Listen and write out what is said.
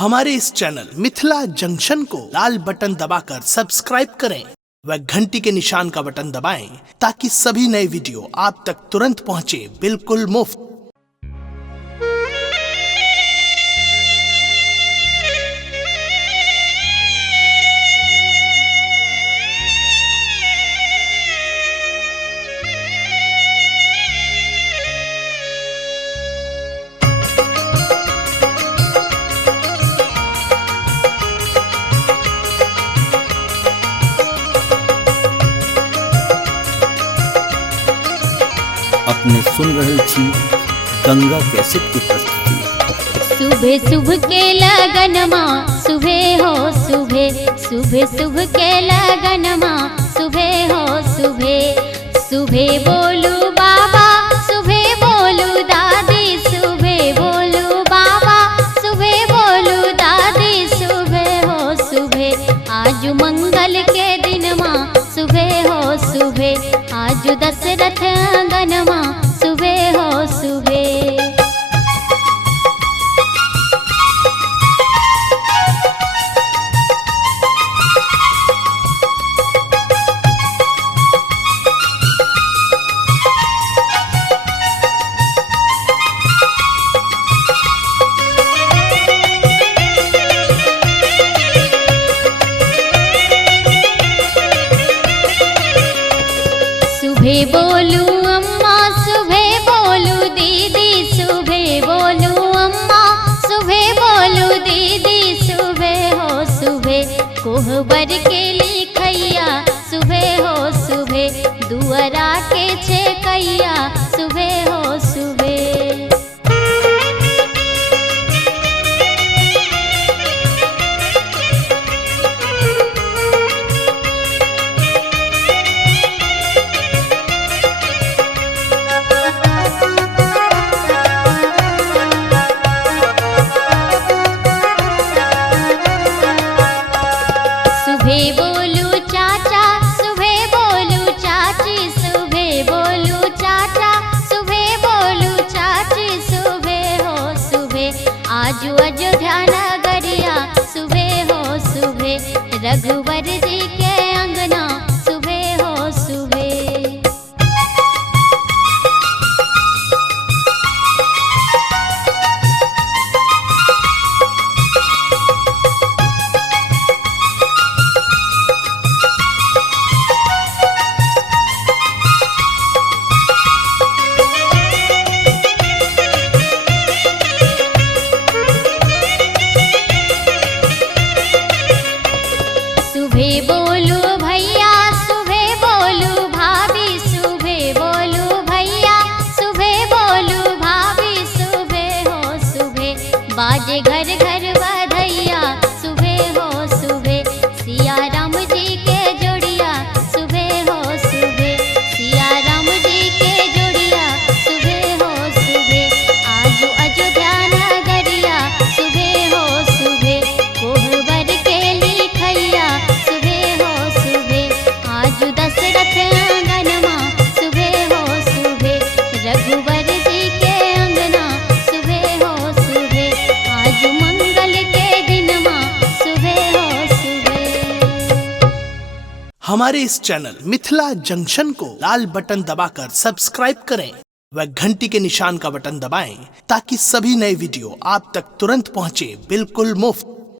हमारे इस channel Mithila junction को लाल button दबाकर सब्सक्राइब करें व घंटी के निशान का बटन दबाएं ताकि सभी नए वीडियो आप तक तुरंत पहुंचे बिल्कुल मुफ्त। अपने सुन रहे छी गंगा कैसेट की प्रस्तुति। सुबह सुबह के लगनमा सुबह हो सुबह, सुबह सुबह के लगनमा सुबह हो सुबह। सुबह बोलू बाबा सुबह बोलू दादी, सुबह बोलू बाबा सुबह बोलू दादी, सुबह हो सुबह। आज मंगल के दिनमा सुबह हो सुबह, आज दशरथ आंगनमा सुबह हो सुबह। सुबह बोलू अम्मा सुबह बोलू दीदी, सुबह बोलू अम्मा सुबह बोलू दीदी, सुबह हो सुबह। कोहबर के लिखैया सुबह हो सुबह, दुअरा के छेकैया सुबह हो सुबह। सुबह बोलू चाचा सुबह बोलू चाची, सुबह बोलू चाचा सुबह बोलू चाची, सुबह हो सुबह। आज अयोध्या नगरिया सुबह हो सुबह, रघुवर जी के अंगना सुबह हो सुबह। सुबह बोलू भैया सुबह बोलू भाभी, सुबह बोलू भैया सुबह बोलू भाभी, सुबह हो सुबह। बाजे घर घर बधैया सुबह हो सुबह, सिया राम जी के जोड़िया सुबह हो सुबह, सिया राम जी के जोड़िया सुबह हो सुबह। आज अयोध्या नगरिया सुबह हो सुबह, कोहबर के लिखैया सुबह हो सुबह। आज दशरथ आंगनमा सुबह हो सुबह, रघुवर जी के अंगना सुबह हो सुबह। आज मंगल के दिनमा सुबह हो सुबह। हमारे इस चैनल मिथिला जंक्शन को लाल बटन दबाकर सब्सक्राइब करें व घंटी के निशान का बटन दबाएं ताकि सभी नए वीडियो आप तक तुरंत पहुंचे बिल्कुल मुफ्त।